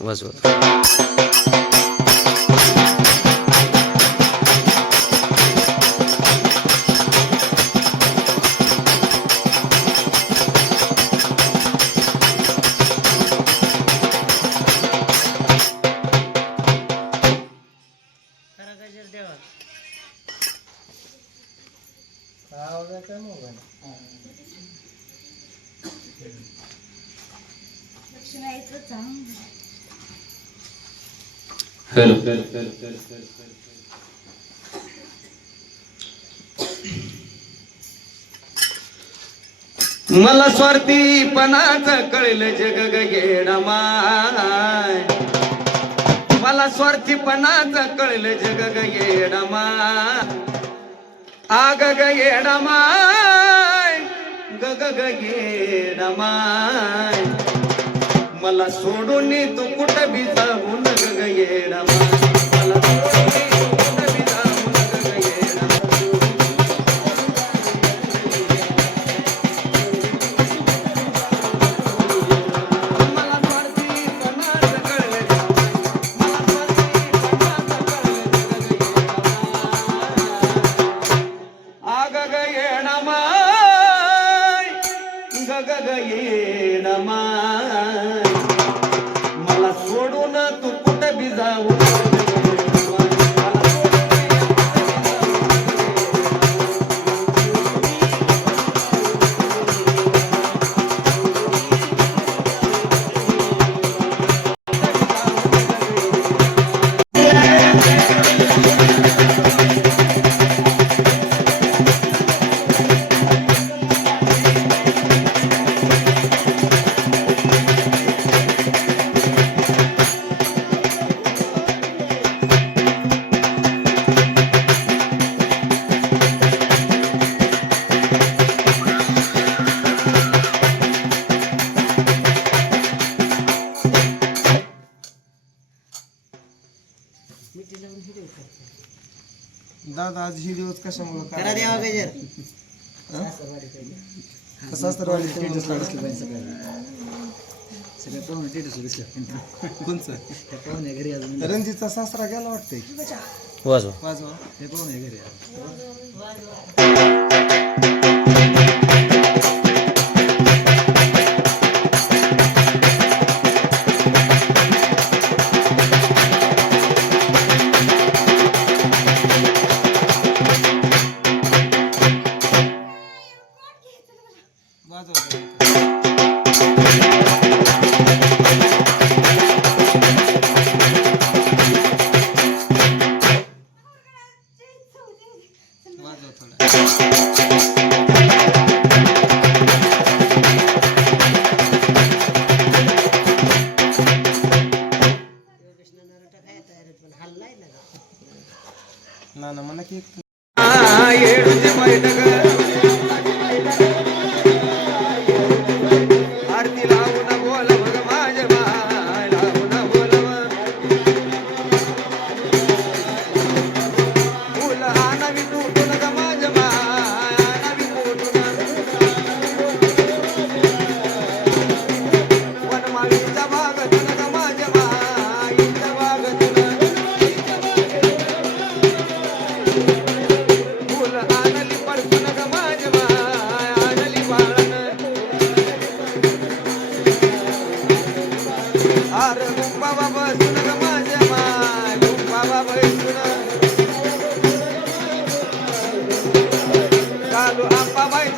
वाजवा दक्षिणायचं चांगलं हॅलो मला स्वार्थीपणाच कळलं जग ग येडमाय मला स्वार्थीपणाच कळलं जग ग येडमाय आग ग येडमाय ग ग ग मला सोडून तू कुठं बी जाऊन ग ग सोडून तू कुठं बी दादा आज ही दिवस कशामुळे करा गजर असतं वाली स्टेटस सगळे पाहुणे दिसले कोणचं? घरी अजून रणजितचा सासरा गेला वाटतंय. वाजवा. वाजवा. ते पाहुणे घरी. ನಾನು ಮನಕ್ಕೆ